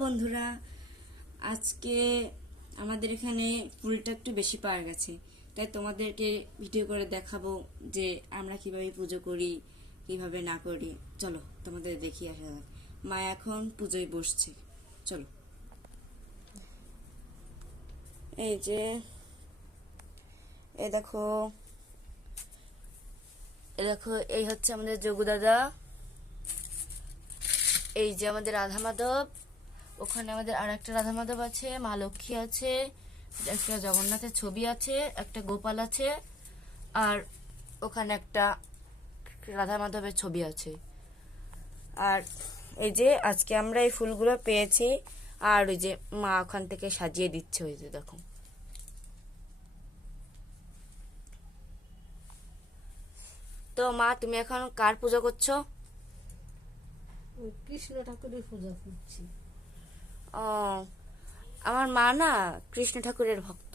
বন্ধুরা, আজকে আমাদের এখানে ফুলটা একটু বেশি পাওয়া গেছে, তাই তোমাদেরকে ভিডিও করে দেখাবো যে আমরা কিভাবে পুজো করি, কিভাবে না করি। চলো তোমাদের দেখিয়ে আসা যাক। মা এখন পুজোয় বসছে, চলো। এই যে এ দেখো, এই হচ্ছে আমাদের যোগু দাদা, এই যে আমাদের রাধা মাধব, ওখানে আমাদের আর একটা রাধা মাধব আছে, মা লক্ষ্মী আছে, একটা জগন্নাথের ছবি আছে, একটা গোপাল আছে, আর ওখানে একটা রাধা মাধবের ছবি আছে। আর এই যে আজকে আমরা এই ফুলগুলো পেয়েছি, আর ওই যে মা ওখান থেকে সাজিয়ে দিচ্ছে, ওই যে দেখো। তো মা, তুমি এখন কার পূজা করছো? কৃষ্ণ ঠাকুরের পূজা করছি। ও, আমার মা না কৃষ্ণ ঠাকুরের ভক্ত।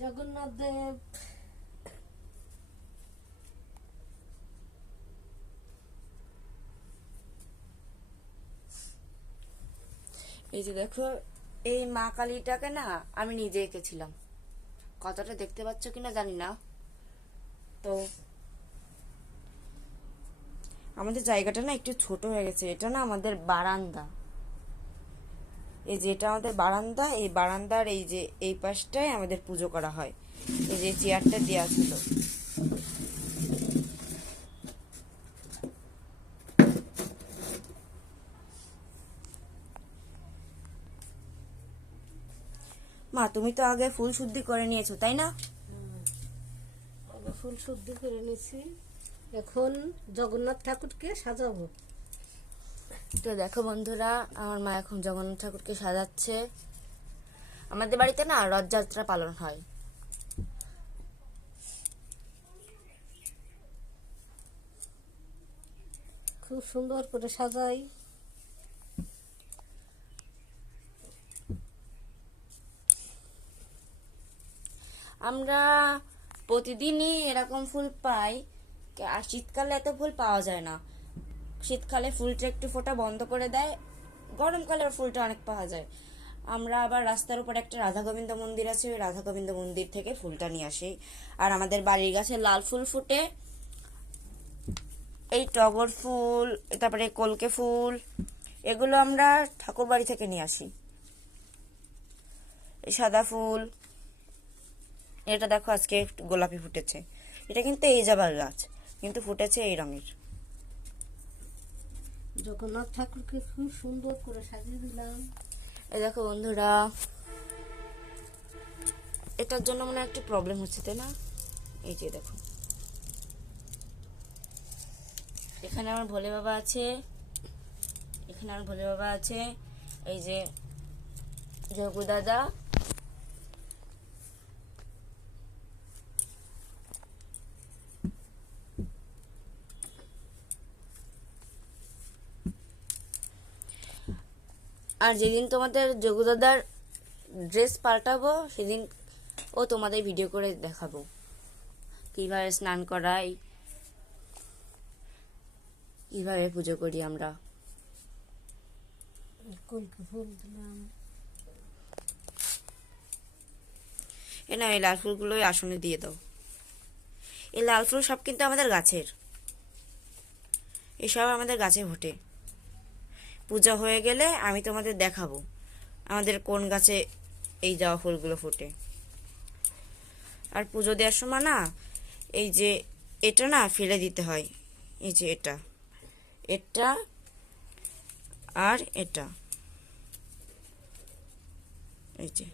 জগন্নাথ দেব এই যে দেখো, এই মা কালীটাকে না আমি নিজে এঁকেছিলাম। কতটা দেখতে পাচ্ছ কিনা জানি না। তো আমাদের জায়গাটা না একটু ছোট হয়ে গেছে, এটা না আমাদের বারান্দা। এই যে এটা আমাদের বারান্দা, এই বারান্দার এই যে এই পাশটায় আমাদের পুজো করা হয়। এই যে চেয়ারটা দেওয়া ছিল। মা, তুমি তো আগে ফুল শুদ্ধি করে নিয়েছো, তাই না? আগে ফুল শুদ্ধ করে নিয়েছি, এখন জগন্নাথ ঠাকুরকে সাজাবো। তো দেখো বন্ধুরা, আমার মা এখন জগন্নাথ ঠাকুরকে সাজাচ্ছে। আমাদের বাড়িতে না রথযাত্রা পালন হয়। খুব সুন্দর করে সাজাই। আমরা প্রতিদিনই এরকম ফুল পাই, আর শীতকালে এত ফুল পাওয়া যায় না। শীতকালে ফুলটা একটু ফোটা বন্ধ করে দেয়, গরমকালে ফুলটা অনেক পাওয়া যায়। আমরা আবার রাস্তার উপর একটা রাধা গোবিন্দ মন্দির আছে, ওই রাধা গোবিন্দ মন্দির থেকে ফুলটা নিয়ে আসি। আর আমাদের বাড়ির গাছে লাল ফুল ফুটে, এই টগর ফুল, তারপরে কলকে ফুল, এগুলো আমরা ঠাকুর বাড়ি থেকে নিয়ে আসি। এই সাদা ফুল, এটা দেখো আজকে একটু গোলাপি ফুটেছে, এটা কিন্তু এই যাবার গাছ, কিন্তু ফুটেছে এই রঙের। জগন্নাথ ঠাকুরকে খুব সুন্দর করে সাজিয়ে দিলাম। এই দেখো বন্ধুরা, এটার জন্য মনে হয় একটু প্রবলেম হচ্ছে, তাই না? এই যে দেখো, এখানে আমার ভোলে বাবা আছে, এখানে আমার ভোলে বাবা আছে, এই যে যোগু দাদা, আর যেদিন তোমাদের যোগু দাদার ড্রেস পাল্টাবো সেদিন ও তোমাদের ভিডিও করে দেখাবো কিভাবে স্নান করাই, কিভাবে পুজো করি আমরা। কলকে ফুল দিলাম। না, এই লাল ফুলগুলো ওই আসনে দিয়ে দাও। এই লাল ফুল সব কিন্তু আমাদের গাছের, এসব আমাদের গাছে ফোটে। পূজা হয়ে গেলে আমি তোমাদের দেখাবো আমাদের কোন গাছে এই জবা ফুলগুলো ফোটে। আর পুজো দেওয়ার সময় না, এই যে এটা না ফেলে দিতে হয়, এই যে এটা, এটা আর এটা, এই যে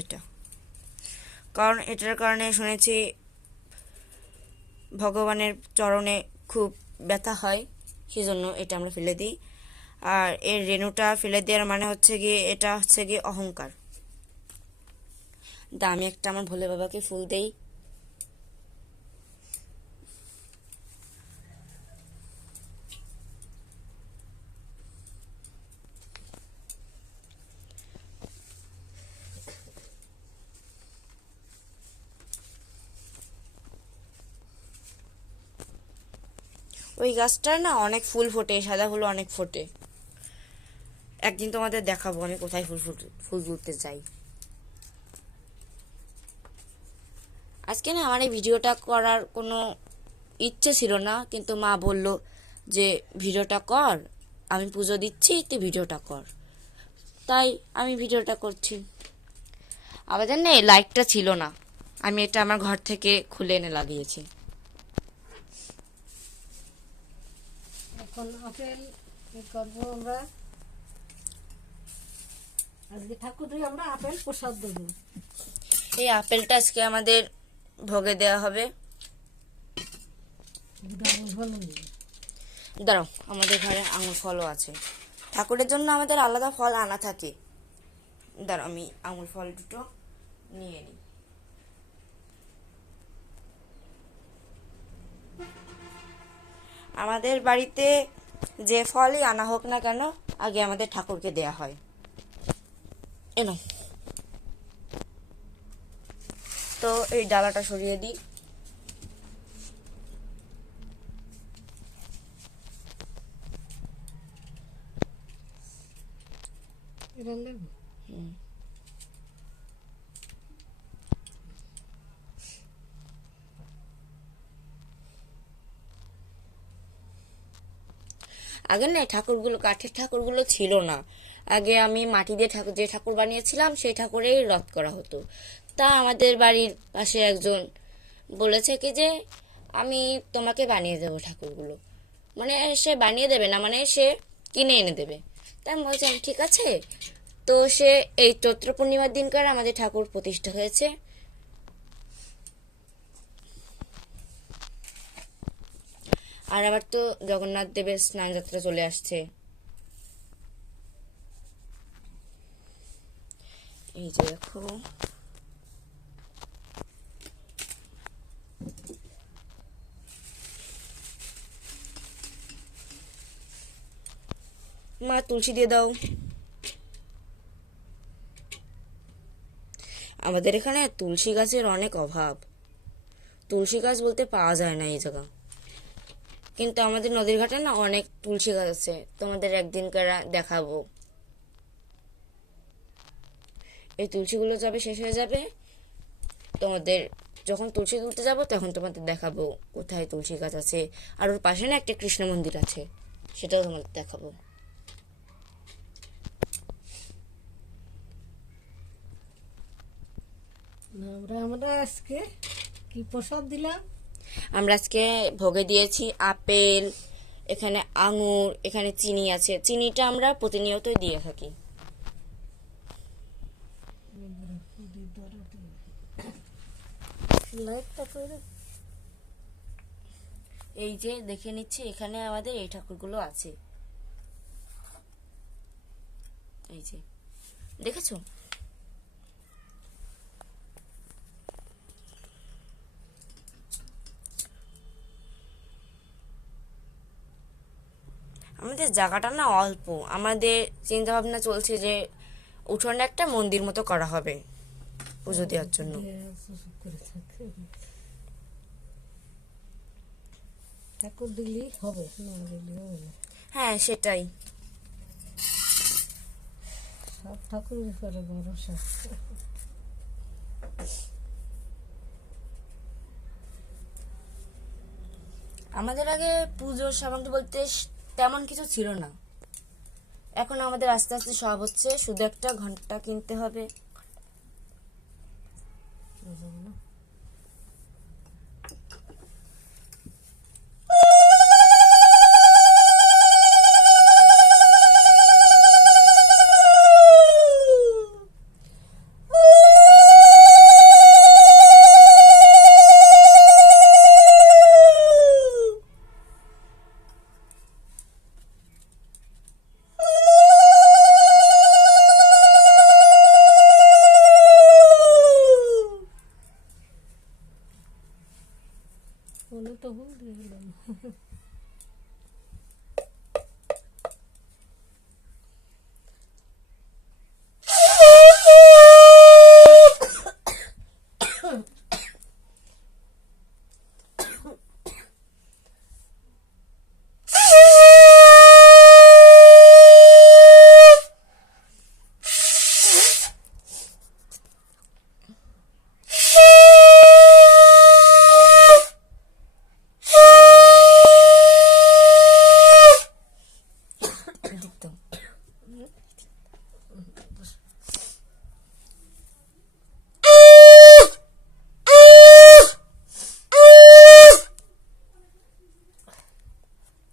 এটা, কারণ এটার কারণে শুনেছি ভগবানের চরণে খুব ব্যথা হয়, সেজন্য এটা আমরা ফেলে দিই। আর এর রেণুটা ফেলে দেওয়ার মানে হচ্ছে গিয়ে, এটা হচ্ছে গিয়ে অহংকার। আমি একটা আমার ভোলে বাবাকে ফুল দেই। ওই গাছটার না অনেক ফুল ফোটে, সাদা ফুল অনেক ফোটে। একদিন তোমাদের দেখাবো আমি কোথায় ফুল তুলতে যাই। আজকে না আমার এই ভিডিওটা করার কোনো ইচ্ছে ছিল না, কিন্তু মা বলল যে ভিডিওটা কর, আমি পুজো দিচ্ছি, তুই ভিডিওটা কর। তাই আমি ভিডিওটা করছি। আমাদের না এই লাইটটা ছিল না, আমি এটা আমার ঘর থেকে খুলে এনে লাগিয়েছি। এখন আপেল করবো আমরা, আজকে ঠাকুরকে আমরা আপেল প্রসাদ দেবো। এই আপেলটা আজকে আমাদের ভোগে দেওয়া হবে। দাঁড়াও, আমাদের ঘরে আঙুর ফলও আছে, ঠাকুরের জন্য আমাদের আলাদা ফল আনা থাকে। দাঁড়াও আমি আঙুর ফল দুটো নিয়ে নিই। আমাদের বাড়িতে যে ফলই আনা হোক না কেন, আগে আমাদের ঠাকুরকে দেয়া হয়। এনো, তো এই ডালাটা সরিয়ে দিই। এটা নেব। আগে না এই ঠাকুরগুলো, কাঠের ঠাকুরগুলো ছিল না। আগে আমি মাটি দিয়ে ঠাকুর, যে ঠাকুর বানিয়েছিলাম সেই ঠাকুরেই রথ করা হতো। তা আমাদের বাড়ির পাশে একজন বলেছে কি যে আমি তোমাকে বানিয়ে দেবো ঠাকুরগুলো, মানে সে বানিয়ে দেবে না, মানে সে কিনে এনে দেবে। তাই আমি বলছিলাম ঠিক আছে। তো সে এই চৈত্র পূর্ণিমার দিনকার আমাদের ঠাকুর প্রতিষ্ঠা হয়েছে। আর আবার তো জগন্নাথ দেবের স্নান যাত্রা চলে আসছে। এই যে দেখো, মা তুলসী দিয়ে দাও। আমাদের এখানে তুলসী গাছের অনেক অভাব, তুলসী গাছ বলতে পাওয়া যায় না এই জায়গা। কিন্তু আমাদের নদীর ঘাটে না অনেক তুলসী গাছ আছে, তোমাদের একদিনকার দেখাবো। এই তুলসীগুলো যাবে শেষ হয়ে যাবে, তোমাদের যখন তুলসী তুলতে যাবো তখন তোমাদের দেখাবো কোথায় তুলসী গাছ আছে। আর ওর পাশে না একটা কৃষ্ণ মন্দির আছে, সেটাও তোমাদের দেখাবো। আমরা আজকে কি প্রসাদ দিলাম? আমরা আজকে ভোগে দিয়েছি আপেল, এখানে আঙুর, এখানে চিনি আছে। চিনিটা আমরা প্রতিনিয়তই দিয়ে থাকি। লাইটটা করে এই যে দেখে নিচ্ছি, এখানে আমাদের এই ঠাকুরগুলো আছে। এই যে দেখেছো, আমাদের জায়গাটা না অল্প, আমাদের চিন্তা ভাবনা চলছে যে উঠোনে একটা মন্দির মতো করা হবে পুজো দেওয়ার জন্য। ঠাকুর দিলেই হবে, না দিলে হবে না। হ্যাঁ সেটাই, সব ঠাকুরের উপরে ভরসা। আমাদের আগে পুজোর সামগ্রী বলতে তেমন কিছু ছিল না। এখন আমাদের আস্তে আস্তে সব হচ্ছে, শুধু একটা ঘন্টা কিনতে হবে। মনে তো ভুল দিয়ে দিলাম।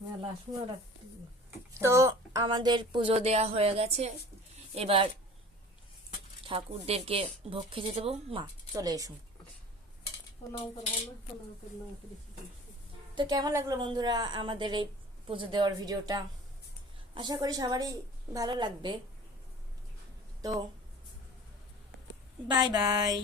মেলা সময় তো আমাদের পুজো দেয়া হয়ে গেছে, এবার ঠাকুরদেরকে ভোগ খেতে দেবো। মা চলে এসো। প্রণাম করবো না, প্রণাম করলাম করে তো কেমন লাগলো বন্ধুরা আমাদের এই পুজো দেওয়ার ভিডিওটা? আশা করি সবারই ভালো লাগবে। তো বাই বাই।